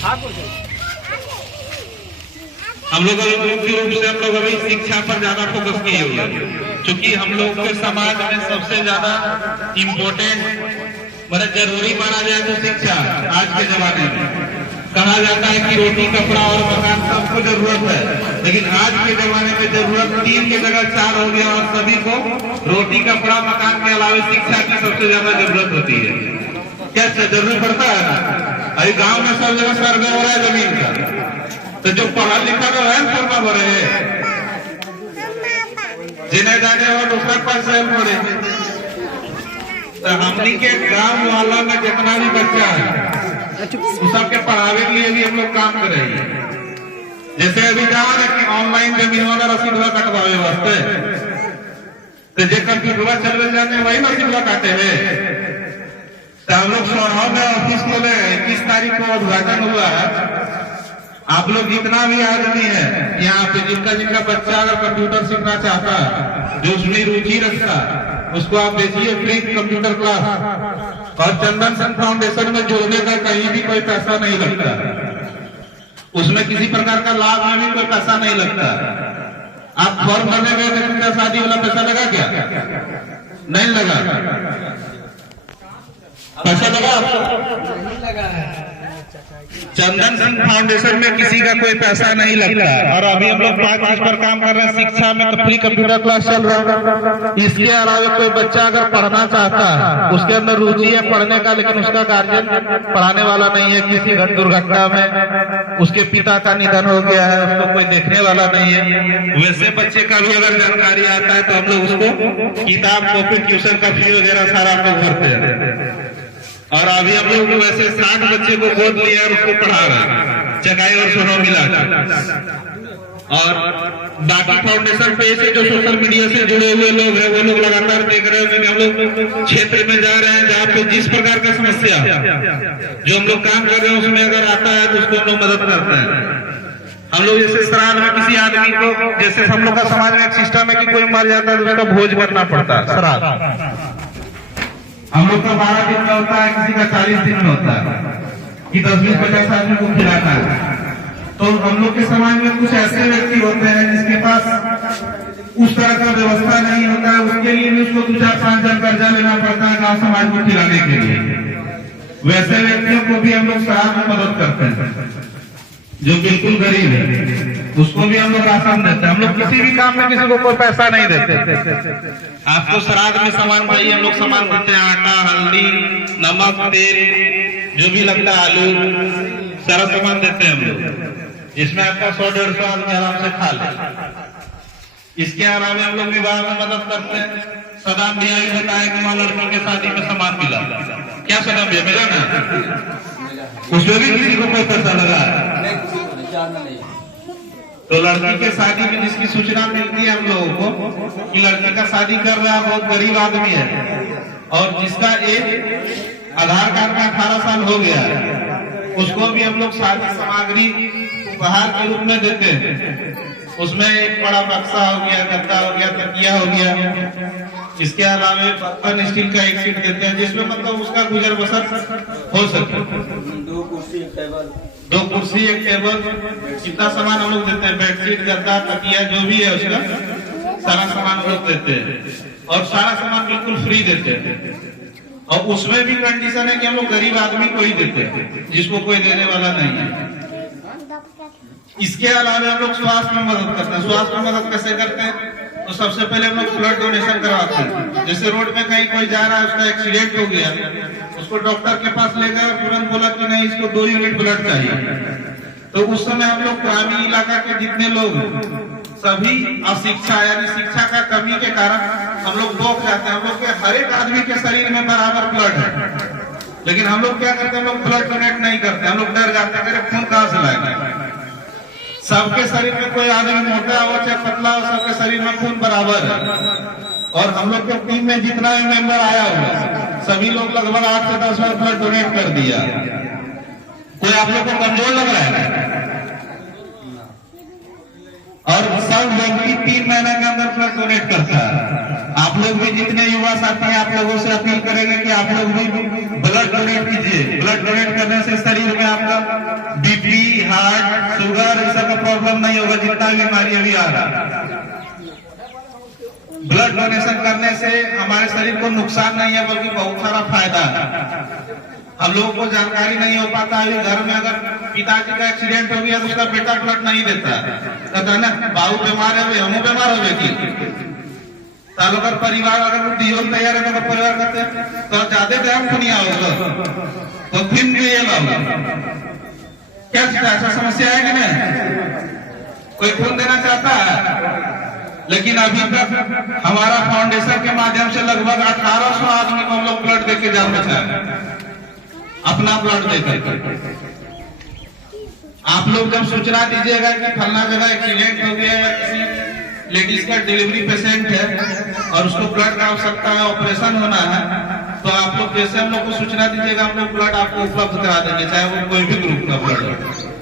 हम लोग मुख्य रूप से हम लोग अभी शिक्षा पर ज्यादा फोकस किए हुए हैं, क्योंकि हम लोग के समाज में सबसे ज्यादा इम्पोर्टेंट मतलब जरूरी माना जाए तो शिक्षा। आज के जमाने में कहा जाता है कि रोटी कपड़ा और मकान सबको जरूरत है, लेकिन आज के जमाने में जरूरत 3 की जगह 4 हो गया और सभी को रोटी कपड़ा मकान के अलावा शिक्षा की सबसे ज्यादा जरूरत होती है। क्या जरूरत पड़ता है ना? अभी गाँव में सब जगह सर्वे हो रहा है जमीन का, तो जो पढ़ा लिखा तो है फॉर्मा भरे है, जिन्हें जाने और दूसरा पास पड़े। तो हमनी के गांव वाला में जितना भी बच्चा है उस सबके पढ़ावे के लिए भी हम लोग काम कर रहे हैं। जैसे अभी जान है कि ऑनलाइन जमीन वाला रसीदवा कटवावे वास्ते, तो जो कंप्यूटर चलवे जाते वही रसीदवा काटे है। तो हम लोग सोना में ऑफिस खोले, 21 तारीख को उद्घाटन हुआ है। आप लोग जितना भी आदमी है यहाँ पे, जिनका बच्चा अगर कंप्यूटर सीखना चाहता है, जो उसमें रुचि रखता है, उसको आप भेजिए फ्री कंप्यूटर क्लास। और चंदन सन फाउंडेशन में जोड़ने का कहीं भी कोई पैसा नहीं लगता, उसमें किसी प्रकार का लाभ में भी कोई पैसा नहीं लगता। आप फॉर्म भरने गए थे, शादी वाला पैसा लगा क्या? नहीं लगा। पैसा लगा? चंदन सन फाउंडेशन में किसी का कोई पैसा नहीं लगता। और अभी हम लोग 5 चीज पर काम कर रहे हैं। शिक्षा में तो फ्री कंप्यूटर क्लास चल रहा है। इसके अलावा कोई बच्चा अगर पढ़ना चाहता है, उसके अंदर रुचि है पढ़ने का, लेकिन उसका गार्जियन पढ़ाने वाला नहीं है, किसी दुर्घटना में उसके पिता का निधन हो गया है, उसको कोई देखने वाला नहीं है, वैसे बच्चे का भी अगर जानकारी आता है तो हम लोग उसको किताब कॉपी ट्यूशन का फी वगैरह सारा हम लोग भरते हैं। और अभी हम लोग वैसे 60 बच्चे को गोद लिया और उसको पढ़ा रहे हैं, चकाई और सोनो मिला। और बाकी फाउंडेशन पे से जो सोशल मीडिया से जुड़े हुए लोग हैं, वो लोग लगातार देख रहे हैं कि हम लोग क्षेत्र में जा रहे हैं जहाँ पे जिस प्रकार का समस्या जो हम लोग काम कर रहे हैं उसमें अगर आता है तो उसको हम लोग मदद करते हैं। हम लोग जैसे श्राद्ध में किसी आदमी को, जैसे हम लोग का समाज में एक सिस्टम है कि कोई मर जाता है तो उसका भोज करना पड़ता है। श्राद्ध हम लोग का 12 दिन में होता है, किसी का 40 दिन में होता है, कि 10-20-50 आदमी को खिलाना है। तो हम लोग के समाज में कुछ ऐसे व्यक्ति होते हैं जिसके पास उस तरह का व्यवस्था नहीं होता है, उसके लिए भी उसको 2-4-5 हजार कर्जा लेना पड़ता है गाँव समाज को खिलाने के लिए। वैसे व्यक्तियों को भी हम लोग श्राद्ध में मदद करते हैं। जो बिल्कुल गरीब है उसको भी हम लोग राशन देते हैं। हम लोग किसी भी काम में किसी को कोई पैसा नहीं देते। आपको श्राद्ध में सामान चाहिए, हम लोग सामान देते हैं, आटा, हल्दी, नमक, तेल, जो भी लगता है, आलू, सारा सामान देते हैं हम लोग, जिसमें आपका 100-150 आदमी आराम से खा ले। इसके अलावा हम लोग विवाह में मदद करते हैं। सदाम भैया भी बताया कि वहाँ लड़कों के शादी में सामान मिला। क्या सदाम भैया मिला ना? उसमें भी किसी को कोई पैसा लगा? तो लड़की के शादी में जिसकी सूचना मिलती है हम लोगों को कि लड़की का शादी कर रहा है, बहुत गरीब आदमी है और जिसका एक आधार कार्ड में 18 साल हो गया है, उसको भी हम लोग शादी सामग्री उपहार के रूप में देते हैं। उसमें एक बड़ा बक्सा हो गया, गद्दा हो गया, तकिया हो गया। इसके अलावा बर्तन स्टील का एक सेट देते हैं, जिसमें मतलब उसका गुजर बसर हो सके। 2 कुर्सी एक टेबल, कितना सामान हम लोग देते हैं, बेडशीट, गद्दा, तकिया, जो भी है उसका सारा सामान हम लोग देते हैं। और सारा सामान बिल्कुल फ्री देते हैं। और उसमें भी कंडीशन है कि हम लोग गरीब आदमी को ही देते हैं, जिसको कोई देने वाला नहीं है। इसके अलावा हम लोग स्वास्थ्य में मदद करते हैं। स्वास्थ्य में मदद कैसे करते हैं? तो सबसे पहले हम लोग ब्लड डोनेशन करवाते हैं। जैसे रोड में कहीं कोई जा रहा है, उसका एक्सीडेंट हो गया, उसको डॉक्टर के पास ले गए, तुरंत बोला कि नहीं इसको 2 यूनिट ब्लड चाहिए। तो उस समय हम लोग ग्रामीण इलाका के जितने लोग सभी अशिक्षा यानी शिक्षा का कमी के कारण हम लोग बौख जाते हैं। हम लोग के हर एक आदमी के शरीर में बराबर ब्लड है, लेकिन हम लोग क्या करते हैं, हम लोग ब्लड डोनेट नहीं करते। हम लोग डर जाते हैं, खून कहाँ से लाएंगे? सबके शरीर में कोई आदमी मोटा हो चाहे पतला हो, सबके शरीर में खून बराबर है। और हम लोग के टीम में जितना भी मेंबर आया हुआ सभी लोग लगभग 8 से 10 बार ब्लड डोनेट कर दिया। कोई आप लोग को कमजोर लग रहा है? और सब व्यक्ति 3 महीने के अंदर ब्लड डोनेट करता है। आप लोग भी जितने युवा साथी हैं, आप लोगों से अपील करेंगे कि आप लोग भी ब्लड डोनेट कीजिए। ब्लड डोनेट करने से शरीर में आपका का बीमारी अभी आ रहा है। ब्लड डोनेशन करने से हमारे शरीर को नुकसान नहीं है बल्कि बहुत सारा फायदा है। हम लोगों को जानकारी नहीं हो पाता है। घर में अगर पिताजी का एक्सीडेंट हो गया तो उसका बेटा ब्लड नहीं देता, कहता है ना बाबू बीमार है, हम बीमार हो गए। साल अगर परिवार अगर दियो तैयार है तो परिवार करते हैं तो ज्यादा टाइम दुनिया होगा तो फिर भी ये क्या ऐसा समस्या है कि नहीं? कोई खून देना चाहता है, लेकिन अभी तक हमारा फाउंडेशन के माध्यम से लगभग 1800 आदमी को हम लोग ब्लड देके जान बचा है, अपना ब्लड देकर। आप लोग जब सूचना दीजिएगा कि फलना जगह एक्सीडेंट हो गया या किसी लेडीज का डिलीवरी पेशेंट है और उसको ब्लड का आवश्यकता है, ऑपरेशन होना है, तो आप लोग जैसे हम लोग को सूचना दीजिएगा, हम लोग ब्लड आपको उपलब्ध करा देंगे, चाहे वो कोई भी ग्रुप का ब्लड हो।